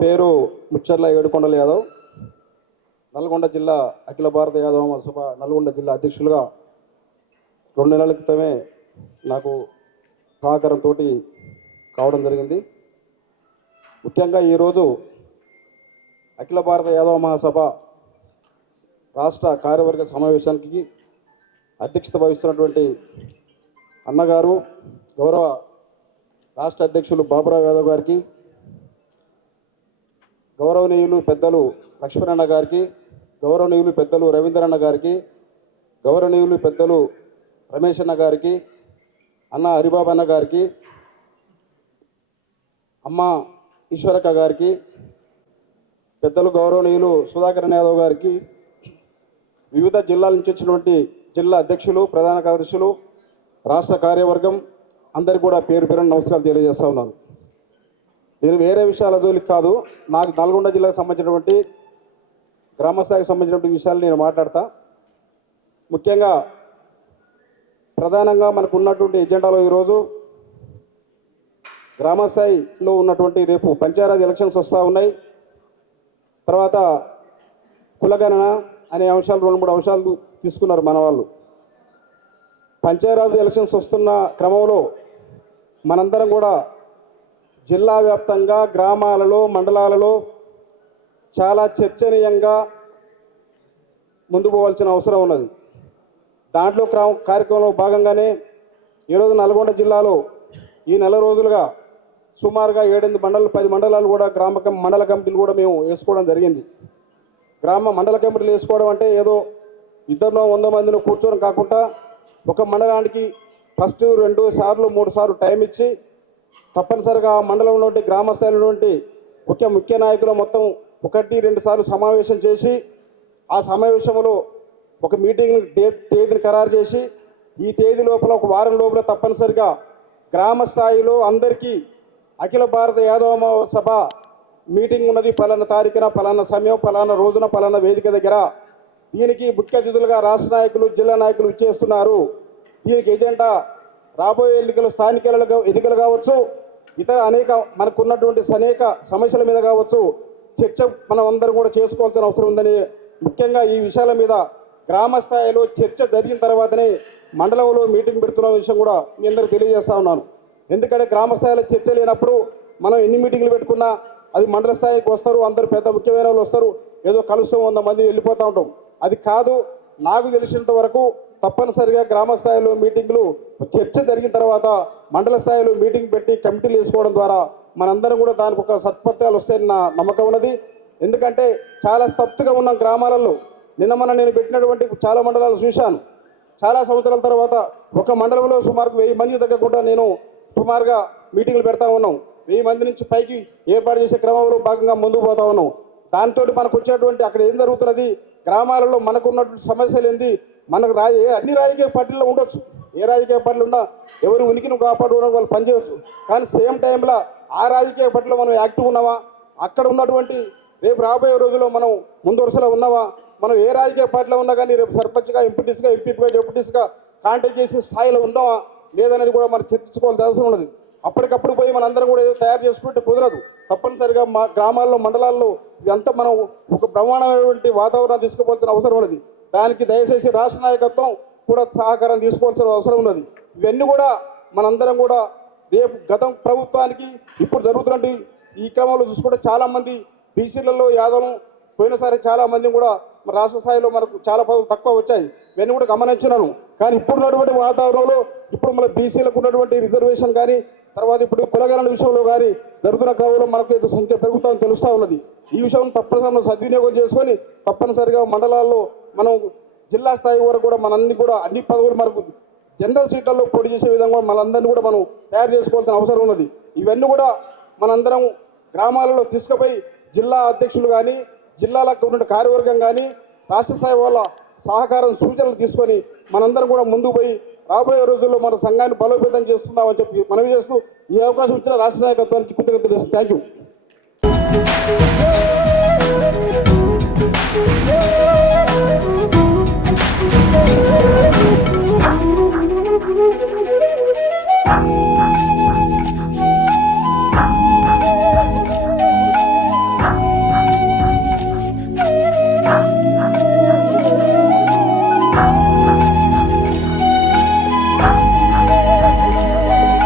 పేరు ముచ్చర్ల ఏడుకొండల యాదవ్. నల్గొండ జిల్లా అఖిల భారత యాదవ మహాసభ నల్గొండ జిల్లా అధ్యక్షులుగా 2 నెలల క్రితమే నాకు సహకారంతో కావడం జరిగింది. ముఖ్యంగా ఈరోజు అఖిల భారత యాదవ మహాసభ రాష్ట్ర కార్యవర్గ సమావేశానికి అధ్యక్షత వహిస్తున్నటువంటి అన్నగారు గౌరవ రాష్ట్ర అధ్యక్షులు బాబురావు యాదవ్ గారికి, గౌరవనీయులు పెద్దలు లక్ష్మణన్న గారికి, గౌరవనీయులు పెద్దలు రవీంద్రన్న గారికి, గౌరవనీయులు పెద్దలు రమేష్ అన్న గారికి, అన్న హరిబాబు అన్న గారికి, అమ్మ ఈశ్వరక్క గారికి, పెద్దలు గౌరవనీయులు సుధాకరన్ యాదవ్ గారికి, వివిధ జిల్లాల నుంచి వచ్చినటువంటి జిల్లా అధ్యక్షులు, ప్రధాన కార్యదర్శులు, రాష్ట్ర కార్యవర్గం అందరికీ కూడా పేరు పేరున నమస్కారాలు తెలియజేస్తా ఉన్నాను. నేను వేరే విషయాల జోలికి కాదు, నాకు నల్గొండ జిల్లాకు సంబంధించినటువంటి గ్రామస్థాయికి సంబంధించినటువంటి విషయాలు నేను మాట్లాడతా. ముఖ్యంగా ప్రధానంగా మనకు ఉన్నటువంటి ఎజెండాలో ఈరోజు గ్రామస్థాయిలో ఉన్నటువంటి రేపు పంచాయతీ ఎలక్షన్స్ వస్తూ ఉన్నాయి. తర్వాత కులగణన అనే అంశాలు 2-3 అంశాలు తీసుకున్నారు మన వాళ్ళు. పంచాయతీ ఎలక్షన్స్ వస్తున్న క్రమంలో మనందరం కూడా జిల్లా వ్యాప్తంగా గ్రామాలలో మండలాలలో చాలా చర్చనీయంగా ముందు పోవాల్సిన అవసరం ఉన్నది. దాంట్లో కార్యక్రమంలో భాగంగానే ఈరోజు నల్గొండ జిల్లాలో ఈ నెల రోజులుగా సుమారుగా 7-8 మండలాలు 10 మండలాలు కూడా మండల కమిటీలు కూడా మేము వేసుకోవడం జరిగింది. మండల కమిటీలు వేసుకోవడం అంటే ఏదో 200-100 మందిని కూర్చోవడం కాకుండా ఒక మండలానికి ఫస్ట్ 2 సార్లు 3 సార్లు టైం ఇచ్చి తప్పనిసరిగా మండలంలో గ్రామ స్థాయిలో ముఖ్య నాయకులు మొత్తం 1-2 సార్లు సమావేశం చేసి ఆ సమావేశంలో ఒక మీటింగ్ తేదీని ఖరారు చేసి ఈ తేదీ లోపల ఒక వారం లోపల తప్పనిసరిగా గ్రామ స్థాయిలో అందరికీ అఖిల భారత యాదవ సభ మీటింగ్ ఉన్నది, పలానా తారీఖున పలానా సమయం పలానా రోజున పలానా వేదిక దగ్గర, దీనికి ముఖ్య అతిథులుగా రాష్ట్ర నాయకులు జిల్లా నాయకులు ఇచ్చేస్తున్నారు. దీనికి ఎజెండా రాబోయే ఎన్నికలు స్థానిక ఎన్నికలు కావచ్చు, ఇతర అనేక మనకున్నటువంటి అనేక సమస్యల మీద కావచ్చు చర్చ మనం అందరం కూడా చేసుకోవాల్సిన అవసరం ఉందని, ముఖ్యంగా ఈ విషయాల మీద గ్రామ స్థాయిలో చర్చ జరిగిన తర్వాతనే మండలంలో మీటింగ్ పెడుతున్న విషయం కూడా మీ అందరికీ తెలియజేస్తా ఉన్నాను. ఎందుకంటే గ్రామ స్థాయిలో చర్చ లేనప్పుడు మనం ఎన్ని మీటింగ్లు పెట్టుకున్నా అది మండల స్థాయికి వస్తారు, అందరు పెద్ద ముఖ్యమైన వాళ్ళు వస్తారు, ఏదో కలుస్తాం 100 మంది వెళ్ళిపోతూ ఉంటాం. అది కాదు. నాకు తెలిసినంత వరకు తప్పనిసరిగా గ్రామ స్థాయిలో మీటింగ్లు చర్చ జరిగిన తర్వాత మండల స్థాయిలో మీటింగ్ పెట్టి కమిటీలు వేసుకోవడం ద్వారా మనందరం కూడా దానికి ఒక సత్ఫలితాలు వస్తాయని నా నమ్మకం ఉన్నది. ఎందుకంటే చాలా స్తబ్దుగా ఉన్న గ్రామాలలో నేను పెట్టినటువంటి చాలా మండలాలు చూశాను. చాలా సంవత్సరాల తర్వాత ఒక మండలంలో సుమారు 1000 మంది దగ్గర కూడా నేను సుమారుగా మీటింగ్లు పెడతా ఉన్నాం. 1000 మంది నుంచి పైకి ఏర్పాటు చేసే క్రమంలో భాగంగా ముందుకు పోతా ఉన్నాం. దాంతో మనకు వచ్చేటువంటి అక్కడ ఏం జరుగుతున్నది, గ్రామాలలో మనకు ఉన్నటువంటి సమస్యలు ఏంది, మనకు అన్ని రాజకీయ పార్టీల్లో ఉండొచ్చు, ఏ రాజకీయ పార్టీలు ఉన్నా ఎవరు ఉనికిని కాపాడుకోవడం వాళ్ళు పనిచేయవచ్చు. కానీ సేమ్ టైంలో ఆ రాజకీయ పార్టీలో మనం యాక్టివ్ ఉన్నామా, అక్కడ ఉన్నటువంటి రేపు రాబోయే రోజుల్లో మనం ముందు వరుసలో ఉన్నామా, మనం ఏ రాజకీయ పార్టీలో ఉన్నా కానీ రేపు సర్పంచ్గా ఎంపీటీస్గా ఎంపీగా డిప్యూటీస్గా కాంటాక్ట్ చేసే స్థాయిలో ఉన్నామా లేదనేది కూడా మనం చర్చించుకోవాల్సిన అవసరం ఉన్నది. అప్పటికప్పుడు పోయి మనందరం కూడా ఏదో తయారు చేసుకుంటే కుదరదు. తప్పనిసరిగా మా గ్రామాల్లో మండలాల్లో ఇదంతా మనం ఒక బ్రహ్మాండమైనటువంటి వాతావరణం తీసుకోవాల్సిన అవసరం ఉన్నది. దానికి దయచేసి రాష్ట్ర నాయకత్వం కూడా సహకారం తీసుకోవాల్సిన అవసరం ఉన్నది. ఇవన్నీ కూడా మనందరం కూడా రేపు గతం ప్రభుత్వానికి ఇప్పుడు జరుగుతున్నటువంటి ఈ క్రమంలో చూసుకుంటే చాలామంది బీసీలలో యాదవం పోయినసారి చాలామంది కూడా రాష్ట్ర స్థాయిలో మనకు చాలా పదవులు తక్కువ వచ్చాయి. ఇవన్నీ కూడా గమనించినాను. కానీ ఇప్పుడున్నటువంటి వాతావరణంలో ఇప్పుడు మన బీసీలకు ఉన్నటువంటి రిజర్వేషన్ కానీ తర్వాత ఇప్పుడు కులగణన విషయంలో కానీ జరుగుతున్న క్రమంలో మనకు ఏదో సంఖ్య పెరుగుతుందని తెలుస్తూ ఉన్నది. ఈ విషయం తప్పనిసరిగా సద్వినియోగం చేసుకొని తప్పనిసరిగా మండలాల్లో మనం జిల్లా స్థాయి వరకు కూడా మనందరినీ కూడా అన్ని పదవులు మనకు జనరల్ సీట్లలో పోటీ చేసే విధంగా మనందరినీ కూడా మనం తయారు చేసుకోవాల్సిన అవసరం ఉన్నది. ఇవన్నీ కూడా మనందరం గ్రామాలలో తీసుకుపోయి జిల్లా అధ్యక్షులు కానీ జిల్లాలకు ఉన్న కార్యవర్గం కానీ రాష్ట్ర స్థాయి వాళ్ళ సహకారం సూచనలు తీసుకొని మనందరం కూడా ముందుకు పోయి రాబోయే రోజుల్లో మన సంఘాన్ని బలోపేతం చేస్తున్నామని చెప్పి మనవి చేస్తూ ఈ అవకాశం ఇచ్చిన రాష్ట్ర నాయకత్వానికి కృతజ్ఞతలు చేస్తూ థ్యాంక్ యూ. Thank you.